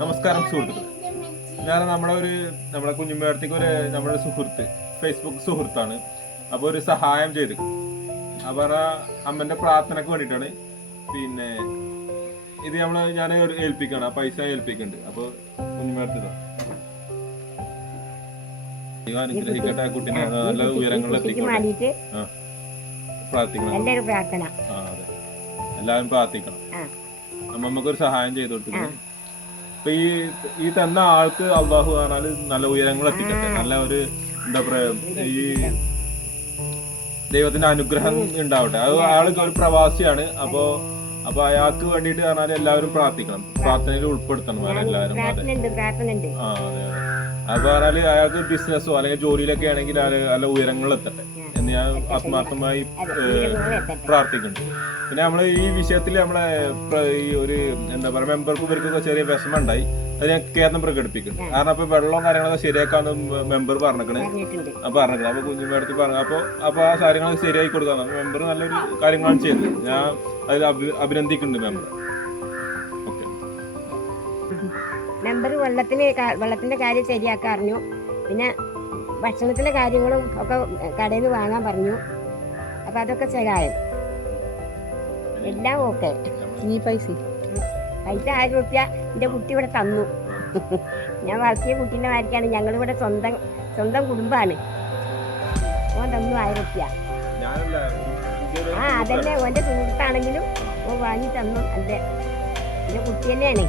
നമസ്കാരം സുഹൃത്തുക്കൾ ഞാൻ നമ്മുടെ ഒരു നമ്മുടെ കുഞ്ഞുമ്പേടത്തേക്ക് ഒരു നമ്മുടെ സുഹൃത്ത് ഫേസ്ബുക്ക് സുഹൃത്താണ്. അപ്പോൾ ഒരു സഹായം ചെയ്തു. അപ്പോൾ അമ്മന്റെ പ്രാർത്ഥനക്ക് വേണ്ടിയിട്ടാണ്. പിന്നെ ഇത് നമ്മൾ ഞാൻ ഒരു ഏൽപ്പിക്കണം. ആ പൈസ ഏൽപ്പിക്കുന്നുണ്ട്. അപ്പോൾ കുഞ്ഞുമ്പേടത്ത് ദൈവം അനുഗ്രഹിക്കട്ടെ നല്ല ഉയരങ്ങളിൽ എത്തിക്കോട്ടെ പ്രാർത്ഥിക്കണം. എല്ലാവരും പ്രാർത്ഥിക്കണം. സഹായം ചെയ്തു ഇപ്പൊ ഈ ഈ തന്ന ആൾക്ക് അള്ളാഹു പറഞ്ഞാൽ നല്ല ഉയരങ്ങൾ എത്തിക്കട്ടെ. നല്ല ഒരു എന്താ പറയാ ഈ ദൈവത്തിന്റെ അനുഗ്രഹം ഉണ്ടാവട്ടെ. അത് അയാൾക്ക് ഒരു പ്രവാസിയാണ്. അപ്പോ അപ്പൊ അയാൾക്ക് വേണ്ടിയിട്ട് പറഞ്ഞാൽ എല്ലാവരും പ്രാർത്ഥിക്കണം. പ്രാർത്ഥനയിൽ ഉൾപ്പെടുത്തണം എല്ലാവരും. ആ അതെ അതെ. അപ്പൊ പറഞ്ഞാൽ അയാൾക്ക് ബിസിനസ്സോ അല്ലെങ്കിൽ ജോലിയിലൊക്കെ ആണെങ്കിൽ അയാൾ നല്ല ഉയരങ്ങൾ എത്തട്ടെ എന്ന് ഞാൻ ആത്മാർത്ഥമായി അതെ പ്രാർത്ഥിക്കുന്നുണ്ട്. പിന്നെ നമ്മൾ ഈ വിഷയത്തിൽ നമ്മളെ ഈ ഒരു എന്താ പറയുക മെമ്പർക്ക് ഇവർക്കൊക്കെ ചെറിയ വിഷമം ഉണ്ടായി അത് ഞാൻ കേരളം പ്രകടിപ്പിക്കുന്നു. കാരണം അപ്പൊ വെള്ളവും കാര്യങ്ങളൊക്കെ ശരിയാക്കാന്ന് മെമ്പർ പറഞ്ഞിക്കണേ. പറഞ്ഞിട്ടുണ്ട്. അപ്പൊ പറഞ്ഞിക്കണം. അപ്പൊ കുഞ്ഞുമേടത്ത് പറഞ്ഞു അപ്പോൾ അപ്പൊ ആ കാര്യങ്ങളൊക്കെ ശരിയാക്കി കൊടുക്കാൻ അപ്പൊ മെമ്പർ നല്ലൊരു കാര്യങ്ങളാണ് ചെയ്യുന്നത് ഞാൻ അതിൽ അഭി- അഭിനന്ദിക്കുന്നുണ്ട് മെമ്പർ ഓക്കെ. മെമ്പർ വെള്ളത്തിന് വെള്ളത്തിന്റെ കാര്യം ശരിയാക്കാൻ അറിഞ്ഞു. പിന്നെ ഭക്ഷണത്തിന്റെ കാര്യങ്ങളും ഒക്കെ കടയിൽ നിന്ന് വാങ്ങാൻ പറഞ്ഞു. അപ്പോൾ അതൊക്കെ സഹായം എല്ലാം ഓക്കെ ഈ പൈസ പൈസ ആയിരം റുപ്യ എന്റെ കുട്ടി ഇവിടെ തന്നു. ഞാൻ വളർത്തിയ കുട്ടീന്റെ വാരിക്കാണ് ഞങ്ങളിവിടെ സ്വന്തം സ്വന്തം കുടുംബമാണ് ഓൻ തന്നു ആയിരം റുപ്യ ആ അതന്നെ. ഓന്റെ സുഹൃത്താണെങ്കിലും ഓ വാങ്ങി തന്നു. അല്ലേ എന്റെ കുട്ടി തന്നെയാണ്.